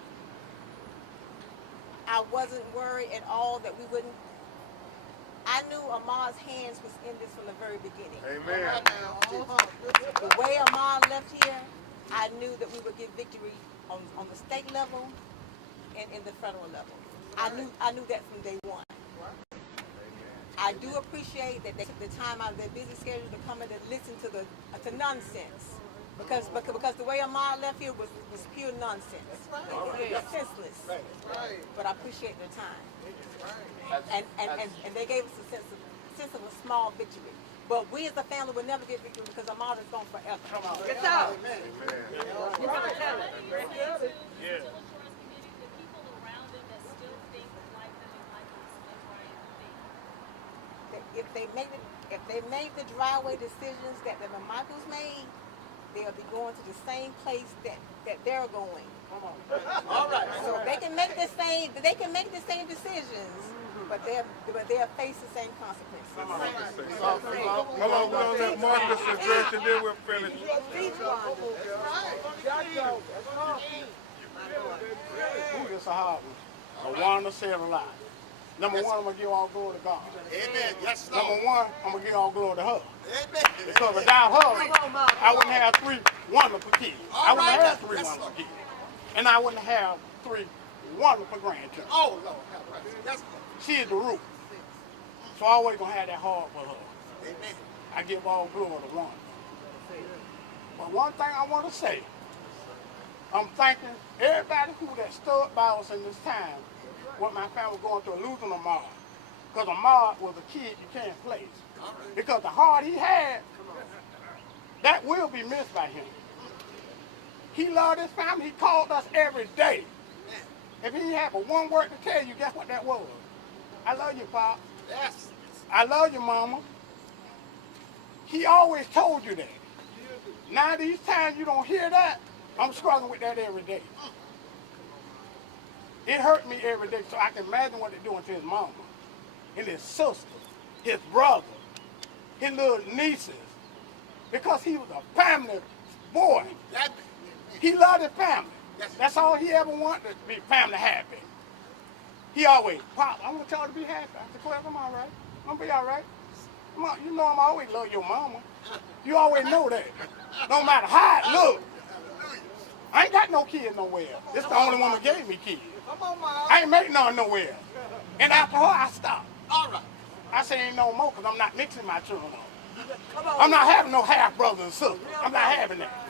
I wasn't worried at all that we wouldn't. I knew Ahmaud's hands was in this from the very beginning. Amen. The way Ahmaud left here, I knew that we would get victory on the state level and in the federal level. I knew that from day one. I do appreciate that they took the time out of their busy schedule to come in and listen to nonsense. Because the way Ahmaud left here was pure nonsense. It was senseless. But I appreciate their time. And they gave us a sense of a small victory. But we as a family will never get victory because Ahmaud is gone forever. Come on. Get out. If they make the driveway decisions that the McMichaels made, they'll be going to the same place that they're going. All right. So they can make the same decisions, but they'll face the same consequences. Hold on, we're going to let Marcus address and then we'll finish. Ooh, this a hard one. Wanda said a lot. Number one, I'm going to give all glory to God. Amen. Yes, Lord. Number one, I'm going to give all glory to her. Amen. Because without her, I wouldn't have 3 wonderful kids. I wouldn't have 3 wonderful kids. And I wouldn't have 3 wonderful grandchildren. Oh, Lord. Yes, Lord. She is the root. So I always going to have that heart for her. Amen. I give all glory to Wanda. But one thing I want to say, I'm thanking everybody who that stood by us in this time, what my family was going through, losing Ahmaud. Because Ahmaud was a kid you can't place. Because the heart he had, that will be missed by him. He loved his family. He called us every day. If he had but one word to tell you, guess what that was? I love you, Pop. Yes. I love you, Mama. He always told you that. Now these times you don't hear that, I'm struggling with that every day. It hurt me every day, so I can imagine what they're doing to his mama, and his sister, his brother, his little nieces, because he was a family boy. He loved his family. That's all he ever wanted, to be family happy. He always, Pop, I want y'all to be happy. I said, Claire, I'm all right. I'm going to be all right. You know I'm always love your mama. You always know that. No matter how it look. I ain't got no kids nowhere. This the only one that gave me kids. I ain't make none nowhere. And after her, I stopped. All right. I say ain't no more because I'm not mixing my children up. I'm not having no half brothers and sisters. I'm not having that.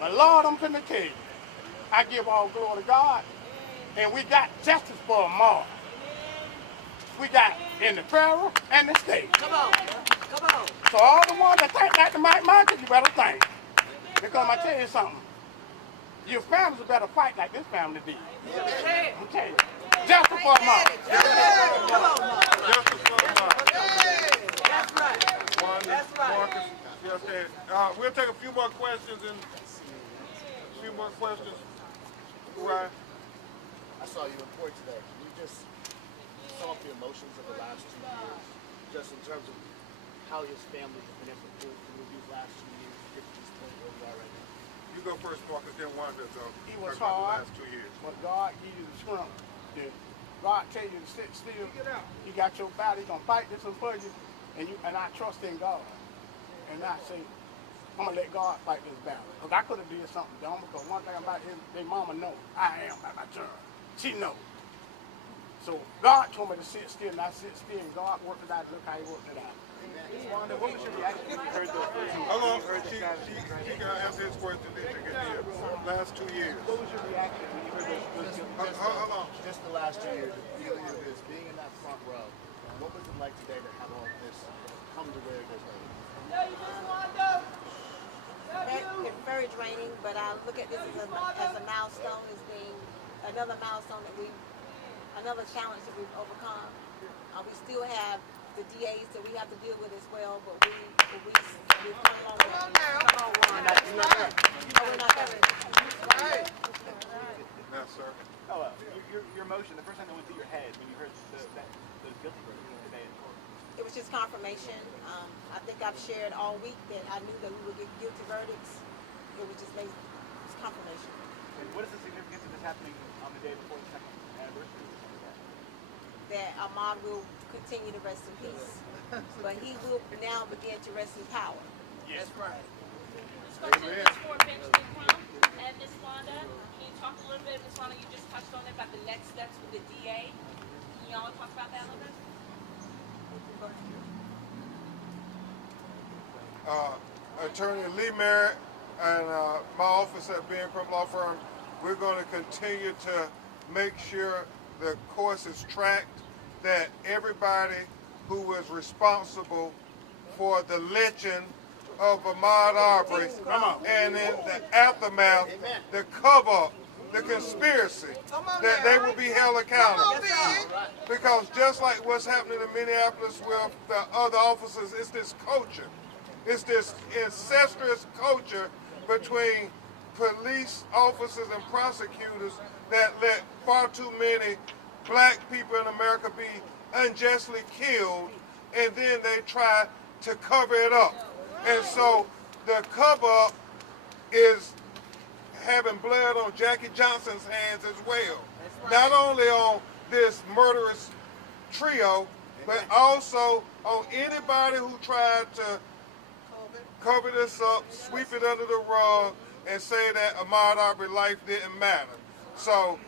But Lord, I'm finna tell you, I give all glory to God, and we got justice for Ahmaud. We got in the federal and the state. Come on. Come on. So all the ones that think like the Mike Michael, you better think. Because I tell you something, your families better fight like this family did. I'm telling you. Justice for Ahmaud. Come on, Mark. Justice for Ahmaud. That's right. Wanda, That's right. Marcus, just that. We'll take a few more questions Ryan. I saw you report today. Can you just sum up the emotions of the last 2 years, just in terms of how his family has been able to pull through these last 2 years to get to this point where we are right now? You go first, Marcus, then Wanda. He was talk about hard, the last 2 years. but God give you the strength. God tell you to sit still. He got your battle. He's going to fight this one for you. And I trust in God. And I say, I'm going to let God fight this battle. Because I could have did something dumb. Because one thing about him, their mama know I am by my turn. She knows. So God told me to sit still, and I sit still, and God worked it out. Look how he worked it out. Wanda, what was your reaction when you heard those first Hold on. She can answer his question. Then she can hear. Last 2 years. What was your reaction when you heard those Hold on. just the last 2 years, the feeling of this, being in that front row? What was it like today to have all of this come to where it is right now? It's very draining, but I look at this as a milestone, as being another milestone another challenge that we've overcome. We still have the DAs that we have to deal with as well, but we've come a long way. Come on, Wanda. We're not there. Now, sir. Oh, your emotion, the first time that went through your head when you heard the guilty verdict today in court. It was just confirmation. I think I've shared all week that I knew that we would get guilty verdicts. It was just confirmation. And what is the significance of this happening on the day before the second anniversary? That Ahmaud will continue to rest in peace, but he will now begin to rest in power. Yes. That's right. This question is for Benjamin Crump and Ms. Wanda. Can you talk a little bit, Ms. Wanda, you just touched on it, about the next steps with the DA. Can y'all talk about that a little bit? Attorney Lee Merritt and my office at B&Crump Law Firm, we're going to continue to make sure the course is tracked, that everybody who was responsible for the lynching of Ahmaud Arbery and in the aftermath, the cover-up, the conspiracy, that they will be held accountable. Because just like what's happening in Minneapolis with the other officers, it's this culture. It's this incestuous culture between police officers and prosecutors that let far too many black people in America be unjustly killed, and then they try to cover it up. And so the cover up is having blood on Jackie Johnson's hands as well. Not only on this murderous trio, but also on anybody who tried to cover this up, sweep it under the rug, and say that Ahmaud Arbery's life didn't matter. So,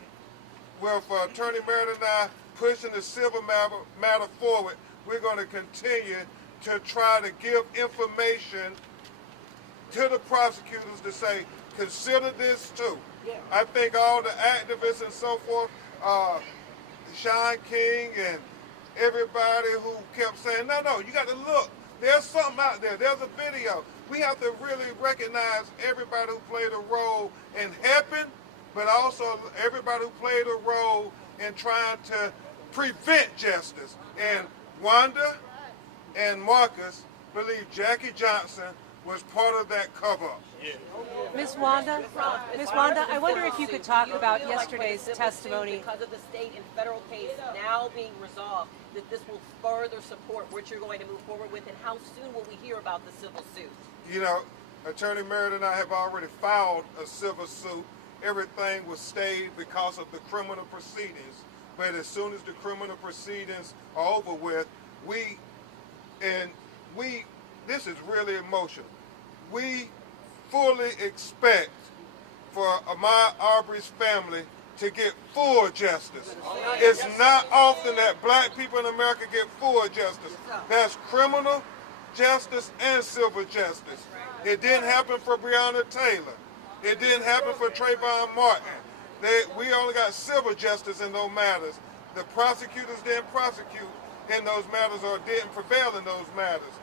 with Attorney Merritt and I pushing the civil matter forward, we're going to continue to try to give information to the prosecutors to say, consider this too. I think all the activists and so forth, Sean King and everybody who kept saying, no, you got to look. There's something out there. There's a video. We have to really recognize everybody who played a role in helping, but also everybody who played a role in trying to prevent justice. And Wanda and Marcus believe Jackie Johnson was part of that cover-up. Ms. Wanda, I wonder if you could talk about yesterday's testimony. Because of the state and federal case now being resolved, that this will further support what you're going to move forward with, and how soon will we hear about the civil suit? You know, Attorney Merritt and I have already filed a civil suit. Everything was stayed because of the criminal proceedings. But as soon as the criminal proceedings are over with, this is really emotional. We fully expect for Ahmaud Arbery's family to get full justice. It's not often that black people in America get full justice. That's criminal justice and civil justice. It didn't happen for Breonna Taylor. It didn't happen for Trayvon Martin. We only got civil justice in those matters. The prosecutors didn't prosecute in those matters or didn't prevail in those matters.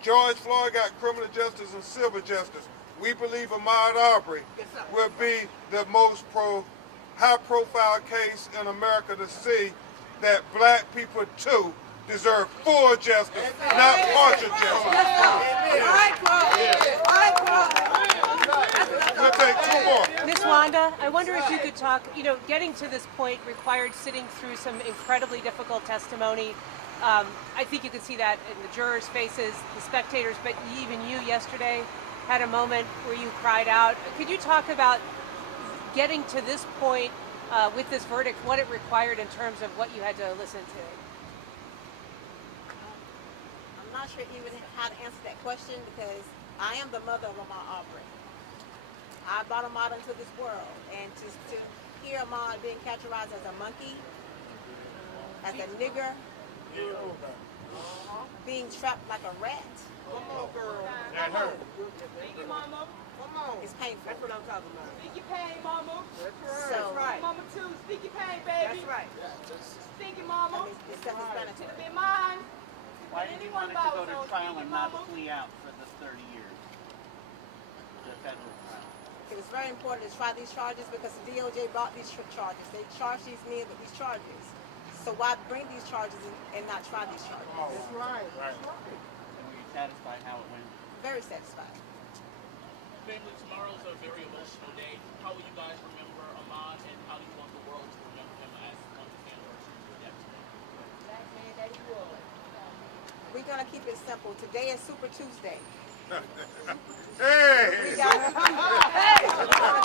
George Floyd got criminal justice and civil justice. We believe Ahmaud Arbery will be the most high-profile case in America to see that black people too deserve full justice, not partial justice. We'll take two more. Ms. Wanda, I wonder if you could talk, getting to this point required sitting through some incredibly difficult testimony. I think you could see that in the jurors' faces, the spectators, but even you yesterday had a moment where you cried out. Could you talk about getting to this point with this verdict, what it required in terms of what you had to listen to? I'm not sure even how to answer that question, because I am the mother of Ahmaud Arbery. I brought Ahmaud into this world, and to hear Ahmaud being characterized as a monkey, as a nigger, being trapped like a rat. Come on, girl. That hurt. Thank you, Mama. Come on. It's painful. That's what I'm talking about. Speak your pain, Mama. That's right. So- That's right. Mama too. Speak your pain, baby. That's right. Speak it, Mama. It's self-explanatory. It'll be mine. Why did you want it to go to trial and not plea out for the 30 years? The federal trial. It was very important to try these charges because the DOJ brought these charges. They charged these men with these charges. So why bring these charges and not try these charges? That's right. And were you satisfied how it went? Very satisfied. Family, tomorrow's a very emotional day. How will you guys remember Ahmaud, and how do you want the world to remember him as one of the anniversary of death today? We're going to keep it simple. Today is Super Tuesday. Hey! We got, hey!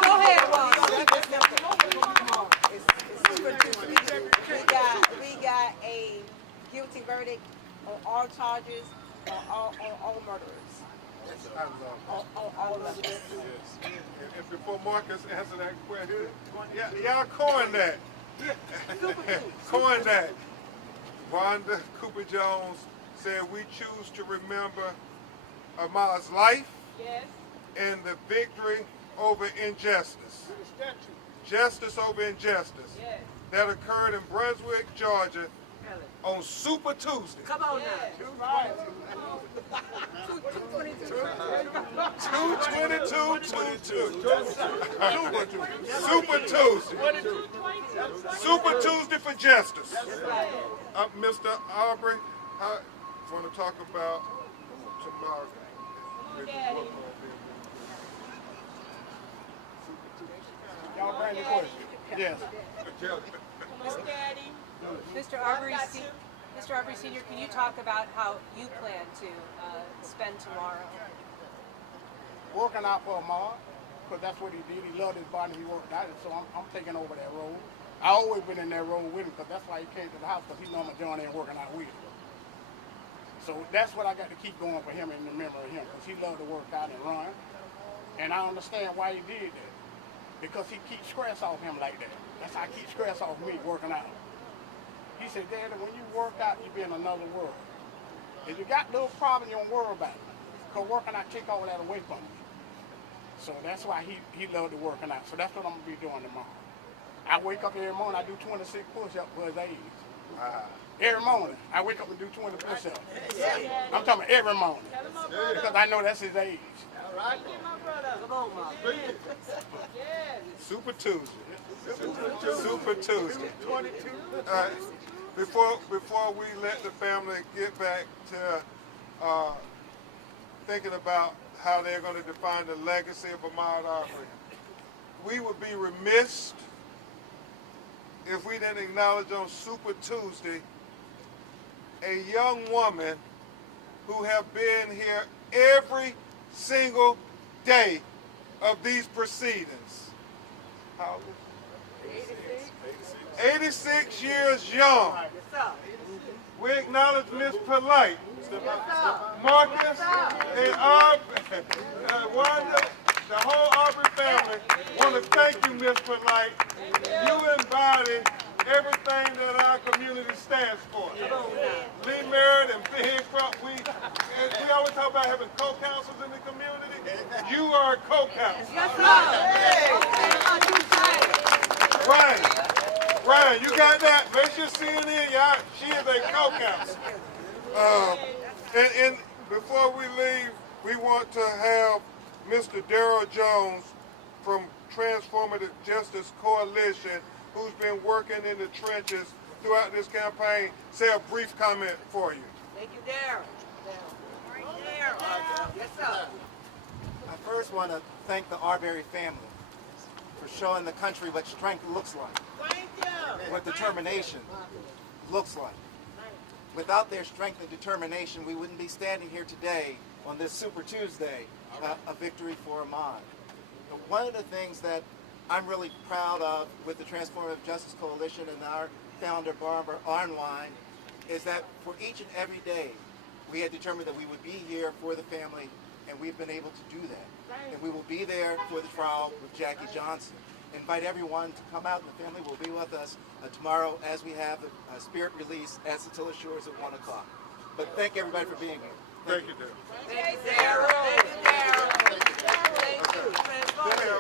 Go ahead, Ron. It's Super Tuesday. We got a guilty verdict on all charges, on all murderers. On all of them. And before Marcus answer that question, y'all coin that. Coin that. Wanda Cooper Jones said we choose to remember Ahmaud's life and the victory over injustice. Justice over injustice. That occurred in Brunswick, Georgia on Super Tuesday. Come on now. 2/22/22. Super Tuesday. Super Tuesday for justice. Mr. Arbery, I want to talk about tomorrow. Y'all bring the question. Yes. Mr. Arbery, Mr. Arbery Sr., can you talk about how you plan to spend tomorrow? Working out for Ahmaud, because that's what he did. He loved his body. He worked out, and so I'm taking over that role. I always been in that role with him, because that's why he came to the house, because he know I'm a join in working out with him. So that's what I got to keep going for him in the memory of him, because he loved to work out and run. And I understand why he did that, because he keeps stress off him like that. That's how he keeps stress off me working out. He said, Daddy, when you work out, you be in another world. If you got little problem, you don't worry about it, because working out take all that away from you. So that's why he loved to working out. So that's what I'm going to be doing tomorrow. I wake up every morning, I do 26 push-ups for his age. Every morning, I wake up and do 20 push-ups. I'm talking about every morning, because I know that's his age. All right. Come on, Mom. Super Tuesday. Super Tuesday. All right. Before we let the family get back to thinking about how they're going to define the legacy of Ahmaud Arbery, we would be remiss if we didn't acknowledge on Super Tuesday a young woman who have been here every single day of these proceedings. How old is she? 86 years young. We acknowledge Miss Polite, Marcus, and Wanda, the whole Arbery family. Want to thank you, Miss Polite. You embody everything that our community stands for. Lee Merritt and Big Crump, we always talk about having co-counsels in the community. You are a co-counsel. Bryan, you got that? Make sure CNN, she is a co-counsel. And before we leave, we want to have Mr. Daryl Jones from Transformative Justice Coalition, who's been working in the trenches throughout this campaign, say a brief comment for you. Thank you, Daryl. Yes, sir. I first want to thank the Arbery family for showing the country what strength looks like, Thank you. what determination looks like. Without their strength and determination, we wouldn't be standing here today on this Super Tuesday, a victory for Ahmaud. One of the things that I'm really proud of with the Transformative Justice Coalition and our founder, Barbara Arnwine, is that for each and every day, we had determined that we would be here for the family, and we've been able to do that. And we will be there for the trial with Jackie Johnson. Invite everyone to come out, and the family will be with us tomorrow as we have the spirit release at Satilla Shores at 1 o'clock. But thank everybody for being here. Thank you, Daryl. Thank you, Daryl. Thank you, Daryl. Thank you.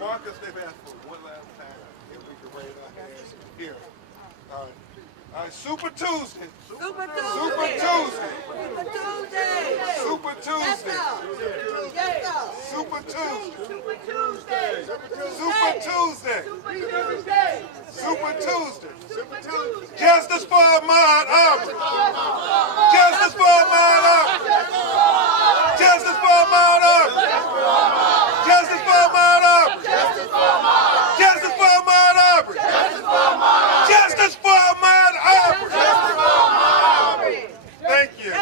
Marcus, they've asked for one last time if we can raise our hands here. All right, Super Tuesday. Super Tuesday. Super Tuesday. Super Tuesday. Super Tuesday. Yes, Super Tuesday. Super Tuesday. Super Tuesday. Super Super Tuesday. Tuesday. Justice for Ahmaud Arbery. Justice for Ahmaud Arbery. Justice for Ahmaud Arbery. Justice for Ahmaud Arbery. Justice for Ahmaud Arbery. Justice for Ahmaud Arbery. Thank you.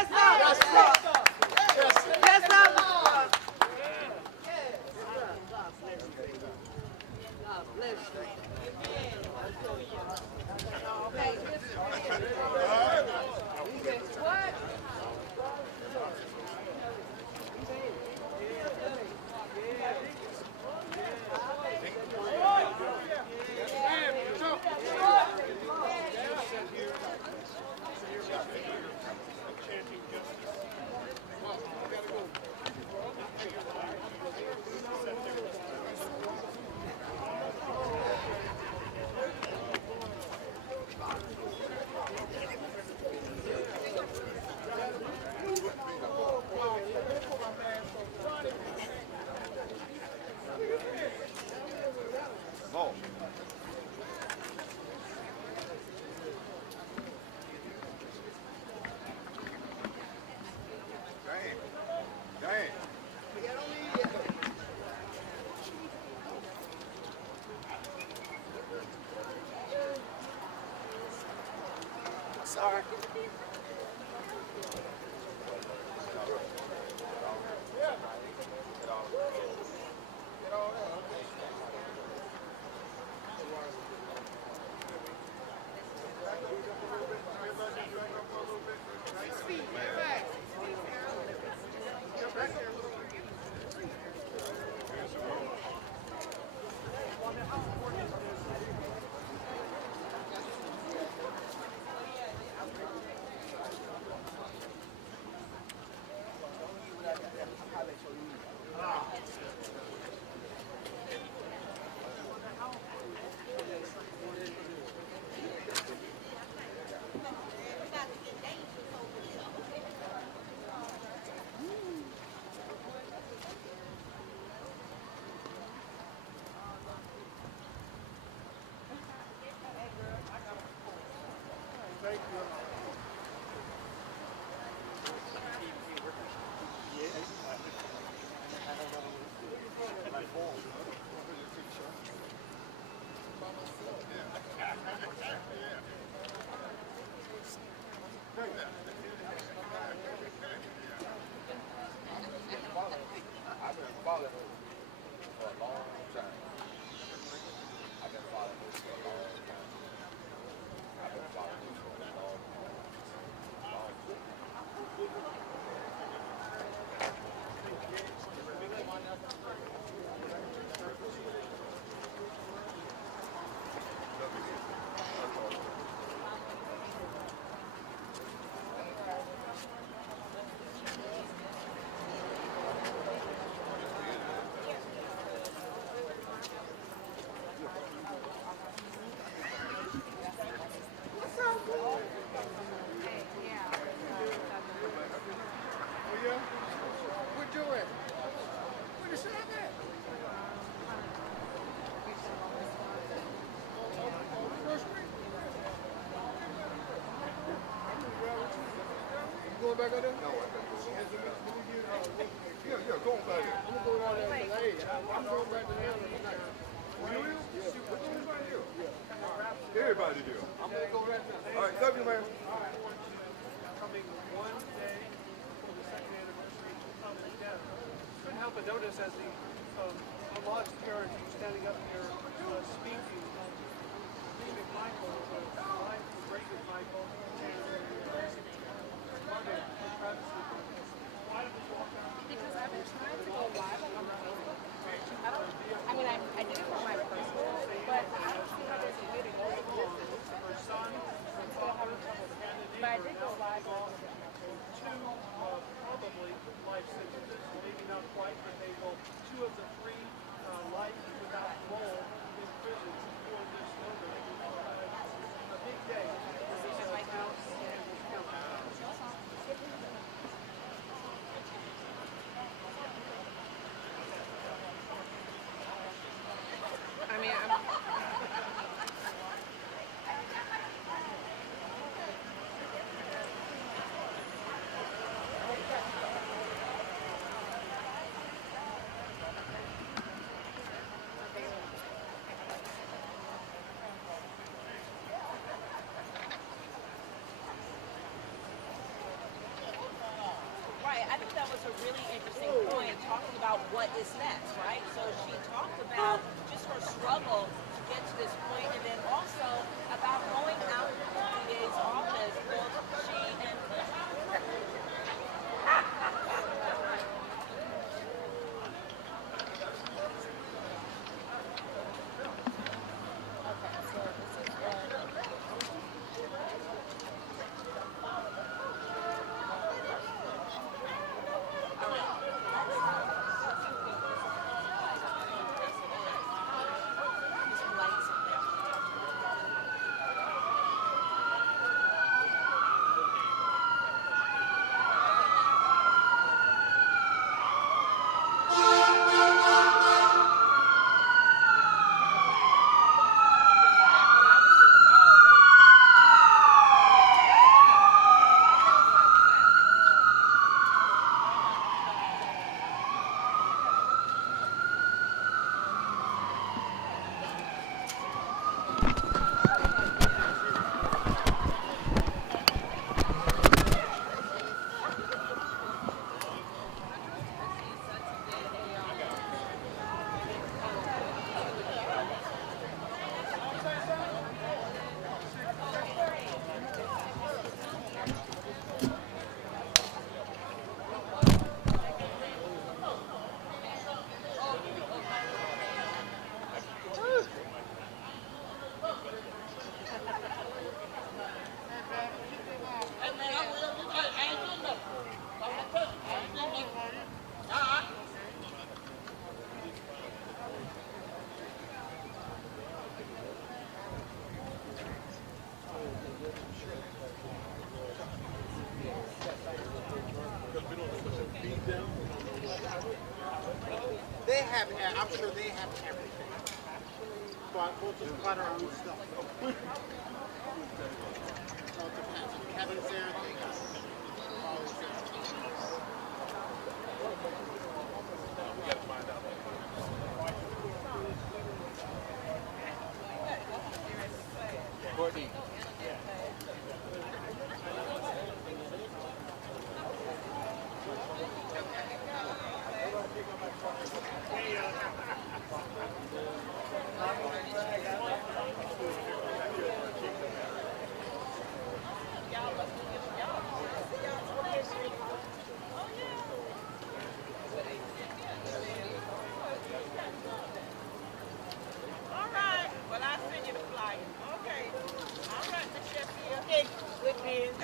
are. I've been following it for a long time. I've been following this for a long time. I've been following this for a long Going back out there? No, I can't go on. Yeah, go on back there. I'm gonna go down there and say, hey, I'm going back to there tonight. You will? Yeah. What you everybody do? Yeah. Everybody do. I'm gonna go right there. All right, love you, man. Coming one day for the second anniversary of his death. Couldn't help but notice as the Ahmaud's parents were standing up here speaking, Lee McMichael, the wife of Gregory McMichael, and mother of Travis McMichael. Why did you walk out? Because I've been trying to go live on my phone. I did it for my personal, but I don't see how there's a way to go to the distance. Her son, I'm still having trouble with that. But I did go live on two probably life sentences, maybe not quite, but they will. Two of the three life without parole in prison for this murder. A big day for this town and this county. I mean, Right, I think that was a really interesting point, talking about what is next, right? So she talked about just her struggle to get to this point, and then also about going out to the DA's office, both she and have, I'm sure they have everything. But we'll just cut our own stuff. So it depends. Kevin's there, they got Paul's there. We got to find out. Courtney. All right. Well, I'll send you the flyer. Okay. All right, Miss Sheffield. Hey, good news.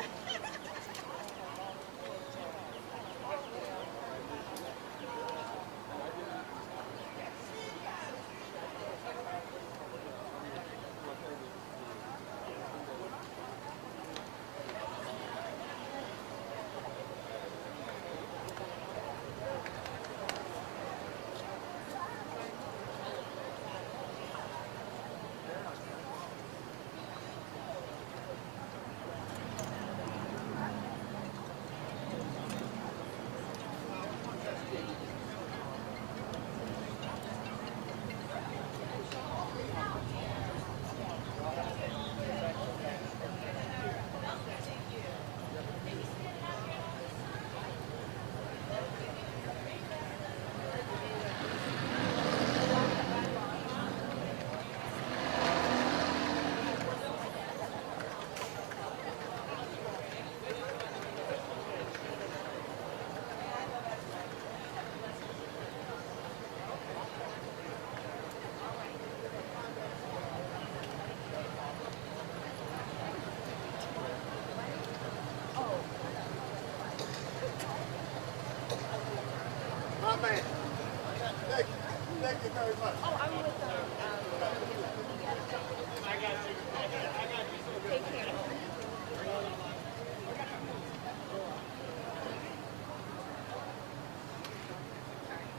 My man. Thank you. Thank you very much. Oh, I'm with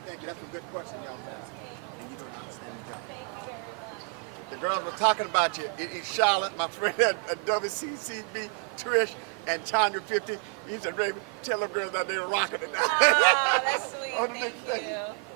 Thank you. That's a good question, young man. And you do an outstanding job. The girls were talking about you. It's Charlotte, my friend at WCCB, Trish, and Tanya 50. He said, Raven, tell them girls that they were rocking it now. Ah, that's sweet. On the Thank next day. you.